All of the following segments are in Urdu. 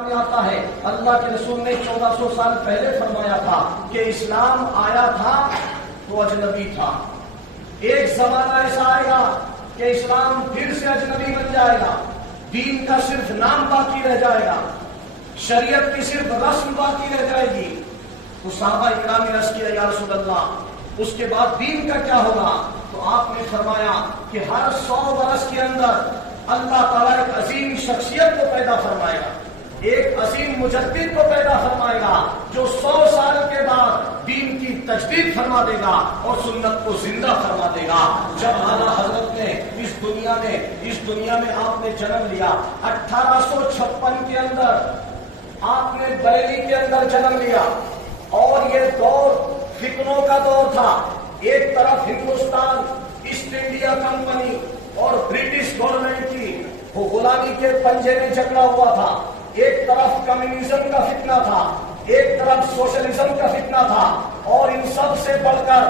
آتا ہے اللہ کے رسول نے 1400 سال پہلے فرمایا تھا کہ اسلام آیا تھا تو اجنبی تھا، ایک زمانہ ایسا آئے گا کہ اسلام پھر سے اجنبی بن جائے گا، دین کا صرف نام باقی رہ جائے گا، شریعت کی صرف رسم باقی رہ جائے گی۔ تو صحابہ اکرام نے عرض کیا یا رسول اللہ اس کے بعد دین کا کیا ہوگا؟ تو آپ نے فرمایا کہ ہر 100 برس کے اندر اللہ تعالیٰ ایک عظیم شخصیت کو پیدا فرمائے گا، ایک عظیم مجدد کو پیدا فرمائے گا جو 100 سال کے بعد دین کی تجدید فرما دے گا اور سنت کو زندہ فرما دے گا۔ جب اعلیٰ حضرت نے اس دنیا میں آپ نے جنم لیا 1856 کے اندر، آپ نے بریلی کے اندر جنم لیا، اور یہ دور فتنوں کا دور تھا۔ ایک طرف ہندوستان ایسٹ انڈیا کمپنی اور برٹش گورنمنٹ کی وہ غلامی کے پنجے میں جکڑا ہوا تھا، ایک طرف کمیونزم کا فتنہ تھا، ایک طرف سوشلزم کا فتنہ تھا، اور ان سب سے بڑھ کر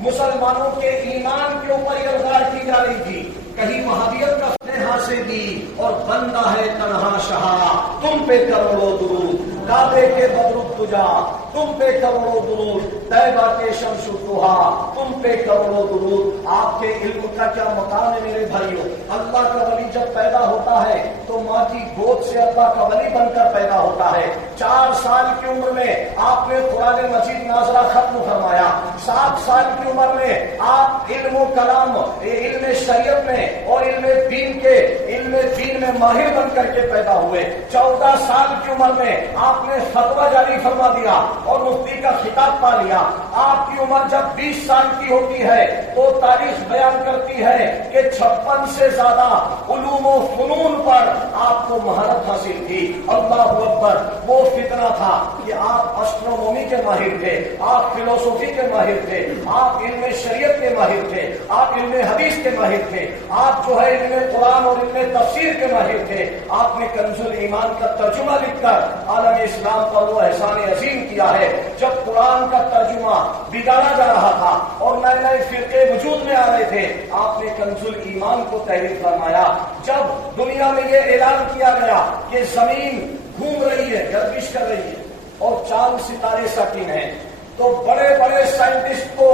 مسلمانوں کے ایمان کے اوپر الغار کی جا رہی تھی۔ کہیں وہابیت کا فتنہ سے دی اور بندہ ہے تنہا شہا، تم پہ کروڑوں درود، کعبے کے بدرود تجا تم پہ کروڑوں درود، طیبہ کے شمس الضحا تم پہ کروڑوں درود۔ آپ کے علم کا کیا مقام ہے میرے بھائیوں؟ اللہ کا ولی جب پیدا ہوتا ہے تو ماں کی گود سے اللہ کا ولی بن کر پیدا ہوتا ہے۔ 4 سال کی عمر میں آپ نے قرآن مجید نازلہ ختم فرمایا، 7 سال کی عمر میں آپ علم و کلام، علم شریعت میں اور علم دین میں ماہر بن کر کے پیدا ہوئے۔ 14 سال کی عمر میں آپ نے فتویٰ جاری فرما دیا اور مفتی کا خطاب پا لیا۔ آپ کی عمر جب 20 سال کی ہوتی ہے تو تاریخ بیان کرتی ہے کہ 56 سے زیادہ علوم و فنون پر آپ کو مہارت حاصل تھی۔ اللہ اکبر! وہ فتنہ تھا کہ آپ اسٹرونومی کے ماہر تھے، آپ فلسفی کے ماہر تھے، آپ علم شریعت کے ماہر تھے، آپ علم حدیث کے ماہر تھے، آپ جو ہے علم قرآن اور علم تفسیر کے ماہر تھے۔ آپ نے کنز الایمان کا ترجمہ لکھ کر عالم اسلام پر وہ احسان عظیم کیا ہے۔ جب قرآن کا ترجمہ بگاڑا جا رہا تھا اور نئے نئے فرقے وجود میں آ رہے تھے، آپ نے کنز الایمان کو تحریر فرمایا۔ جب دنیا میں یہ اعلان کیا گیا کہ زمین گھوم رہی ہے، گردش کر رہی ہے اور چاند ستارے ساکن ہیں، تو بڑے بڑے سائنٹسٹ کو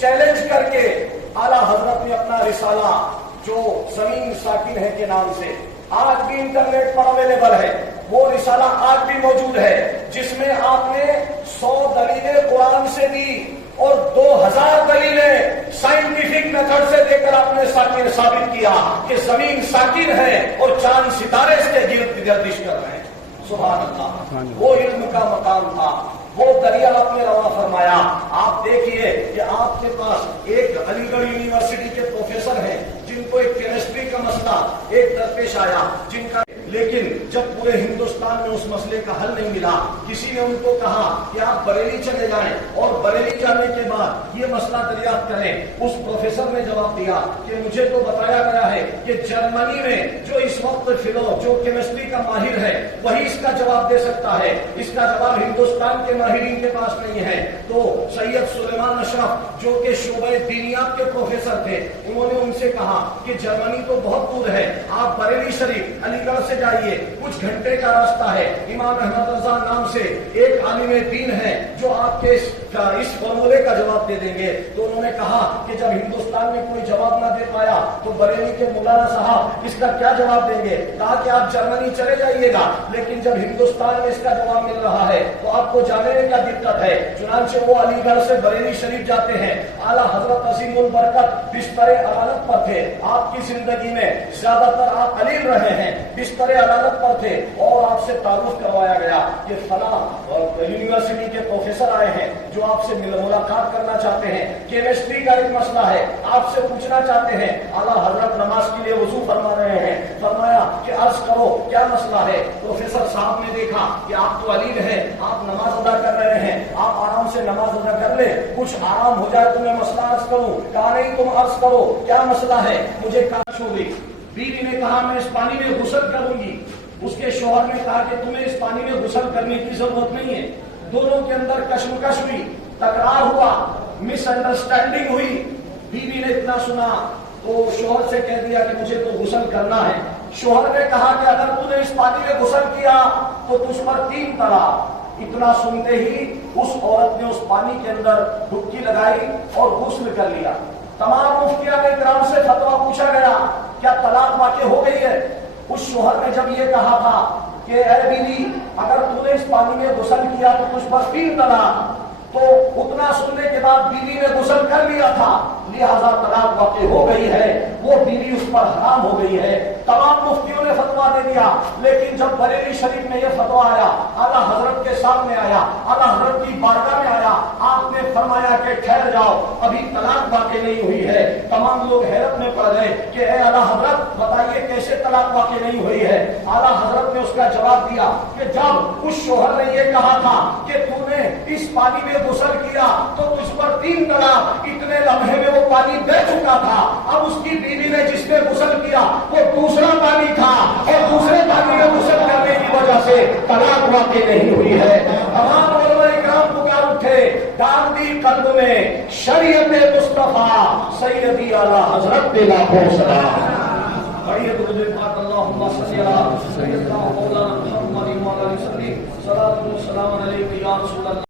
چیلنج کر کے اعلیٰ حضرت نے اپنا رسالہ جو زمین ساکن ہے کے نام سے آج بھی انٹرنیٹ پر اویلیبل ہے، وہ رسالہ آج بھی موجود ہے، جس میں آپ نے 100 دلیلیں قرآن سے دی اور 2000 دلیلیں سائنٹیفک میتھڈ سے دے کر آپ نے ثابت کیا کہ زمین ساکن ہے اور چاند ستارے اس کے گرد گردش کر رہے ہیں۔ سبحان اللہ! وہ علم کا مقام تھا، وہ دریا آپ نے رواں فرمایا۔ آپ دیکھیے کہ آپ کے پاس ایک علی گڑھ یونیورسٹی کے پروفیسر ہیں جن کو ایک کیمسٹری کا مسئلہ ایک درپیش آیا، لیکن جب پورے ہندوستان میں اس مسئلے کا حل نہیں ملا، کسی نے ان کو کہا کہ آپ بریلی چلے جائیں اور بریلی جانے کے بعد یہ مسئلہ دریافت کریں۔ اس پروفیسر نے جواب دیا کہ مجھے تو بتایا گیا ہے کہ جرمنی میں جو اس وقت جو کیمسٹری کا ماہر ہے وہی اس کا جواب دے سکتا ہے، اس کا جواب ہندوستان کے ماہرین کے پاس نہیں ہے۔ تو سید سلیمان اشرف جو کہ شعبہ دینیات کے پروفیسر تھے، انہوں نے ان سے کہا کہ جرمنی تو بہت دور ہے، آپ بریلی شریف علی گڑھ سے جائیے، کچھ گھنٹے کا راستہ ہے۔ امام احمد رضا نام سے ایک عالم دین ہے جو آپ کے اس فارمولے کا جواب دے دیں گے۔ تو انہوں نے کہا کہ جب ہندوستان میں کوئی جواب نہ دے پایا تو بریلی کے مولانا صاحب اس کا کیا جواب دیں گے؟ کہا کہ آپ جرمنی چلے جائیے گا، لیکن جب ہندوستان میں اس کا جواب مل رہا ہے تو آپ کو جانے میں کیا دقت ہے؟ چنانچہ وہ علی گڑھ سے بریلی شریف جاتے ہیں۔ اعلیٰ حضرت عظیم البرکت بستر عدالت پر تھے، آپ کی زندگی میں زیادہ تر آپ علیم رہے ہیں، بستر عدالت پر تھے اور آپ سے تعارف کروایا گیا کہ فلاں یونیورسٹی کے پروفیسر آئے ہیں جو آپ سے ملاقات کرنا چاہتے ہیں، کیمسٹری کا ایک مسئلہ ہے، آپ سے پوچھنا چاہتے ہیں۔ اعلیٰ حضرت نماز کے لیے وضو فرما رہے ہیں، فرمایا کہ عرض کرو کیا مسئلہ ہے؟ پروفیسر صاحب نے دیکھا کہ آپ تو علیم ہیں، آپ نماز ادا کر رہے ہیں، آپ آرام سے نماز ادا کر لیں، کچھ آرام ہو جائے تو میں مسئلہ عرض کروں۔ کہا نہیں، تم عرض کرو کیا مسئلہ ہے؟ مجھے کاش ہو گئی۔ بیوی نے کہا میں اس پانی میں غسل کروں گی، اس کے شوہر نے کہا کہ تمہیں اس پانی میں غسل کرنے کی ضرورت نہیں ہے۔ دونوں کے اندر کشمکش ہوئی، تکرار ہوا، مس انڈرسٹینڈنگ ہوئی۔ بیوی نے اتنا سنا تو شوہر سے کہہ دیا کہ مجھے تو غسل کرنا ہے۔ شوہر نے کہا کہ اگر تو نے اس پانی میں غسل کیا تو تجھ پر 3 طلاق۔ اتنا سنتے ہی اس عورت نے اس پانی کے اندر ڈبکی لگائی اور غسل کر لیا۔ تمام مفتیان کرام سے فتویٰ پوچھا گیا کیا طلاق واقع ہو گئی ہے؟ اس شوہر نے جب یہ کہا تھا کہ اے بیوی اگر تو نے اس پانی میں غسل کیا تو تجھ پر 3 طلاق، تو اتنا سننے کے بعد بیوی نے غسل کر لیا تھا، لہذا طلاق واقع ہو گئی ہے، وہ بیوی اس پر حرام ہو گئی ہے۔ تمام مفتیوں نے فتویٰ دے دیا، لیکن جب بریلی شریف میں یہ فتویٰ آیا، اعلیٰ حضرت کے سامنے آیا، اعلیٰ حضرت کی بارگاہ میں آیا، آپ نے فرمایا کہ ٹھہر جاؤ، ابھی طلاق واقع نہیں ہوئی ہے۔ تمام لوگ حیرت میں پڑ گئے کہ اے اعلیٰ حضرت بتائیے کیسے طلاق واقع نہیں ہوئی ہے؟ اعلیٰ حضرت نے اس کا جواب دیا کہ جب اس شوہر نے یہ کہا تھا کہ تو نے اس پانی میں غسل کیا تو تجھ پر 3 طلاق، اتنے لمحے میں وہ پانی بہ چکا تھا۔ اب اس کی بیوی نے جس نے غسل کیا وہ دوسرا پانی تھا، اور دوسرے پانی میں غسل کرنے کی وجہ سے طلاق واقع نہیں ہوئی ہے۔ تمام علماء کرام پکار اٹھے، ڈال دی قلب میں شریعت مصطفیٰ سیدی اعلیٰ حضرت پہ لاکھوں سلام۔ بڑی درود پاک اللہم صلی علی سیدنا مولانا محمد و علی وسلم، صلاۃ و سلام علیک یا رسول اللہ۔